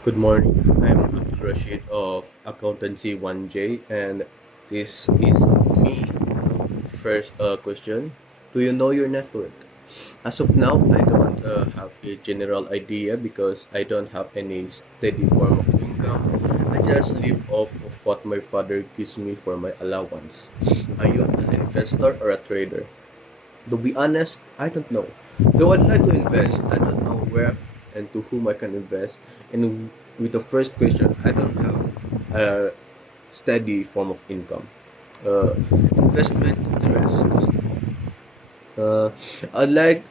Good morning. I'm Abdul Rashid of Accountancy 1J, and this is me. First question. Do you know your network? As of now, I don't have a general idea because I don't have any steady form of income. I just live off of what my father gives me for my allowance. Are you an investor or a trader? To be honest, I don't know. Though I'd like to invest, I don't know where and to whom I can invest. And with the first question, I don't have a steady form of income. Uh, Investment interest. Uh, I like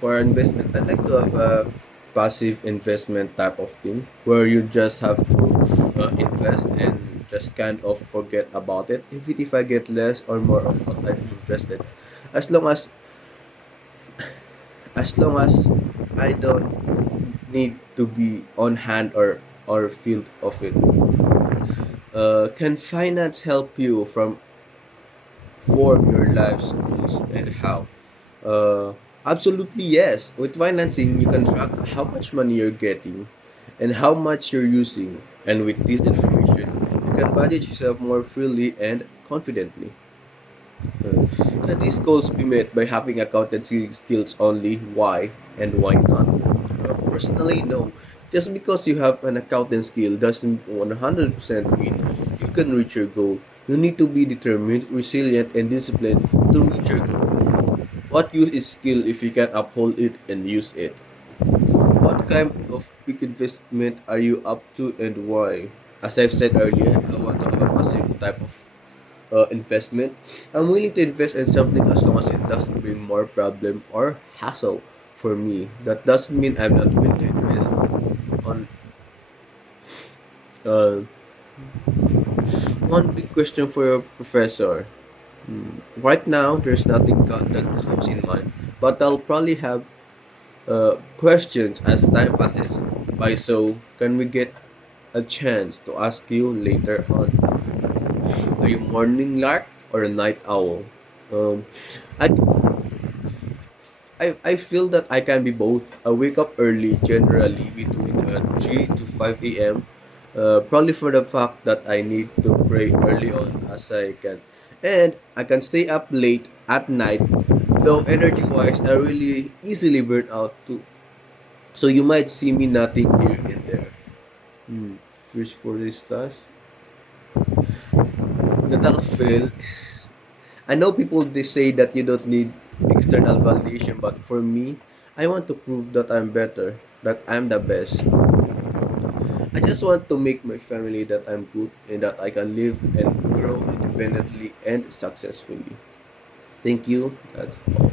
for investment. I like to have a passive investment type of thing where you just have to invest and just kind of forget about it. Even if I get less or more of what I've invested, as long as as I don't need to be on hand or field of it. Can finance help you from form your life's goals and how? Absolutely yes. With financing, you can track how much money you're getting and how much you're using, and with this information, you can budget yourself more freely and confidently. Can these goals be met by having accountancy skills only? Why and why not? Personally, no. Just because you have an accounting skill doesn't 100% mean you can reach your goal. You need to be determined, resilient, and disciplined to reach your goal. What use is skill if you can uphold it and use it? What kind of big investment are you up to and why? As I've said earlier, I want to have a passive type of investment. I'm willing to invest in something as long as it doesn't bring more problem or hassle for me. That doesn't mean I'm not willing to invest on uh, one big question for your professor. Right now, there's nothing that comes in mind, but I'll probably have questions as time passes by. So, can we get a chance to ask you later on? Are you morning lark or a night owl? Um, I I feel that I can be both. I wake up early, generally between 3 to 5 a.m. Probably for the fact that I need to pray early on as I can. And I can stay up late at night, though energy wise, I really easily burn out too. So you might see me nothing here and there. Fish for this task. That I'll fail. I know people they say that you don't need external validation, but for me, I want to prove that I'm better, that I'm the best. I just want to make my family that I'm good and that I can live and grow independently and successfully. Thank you. That's all.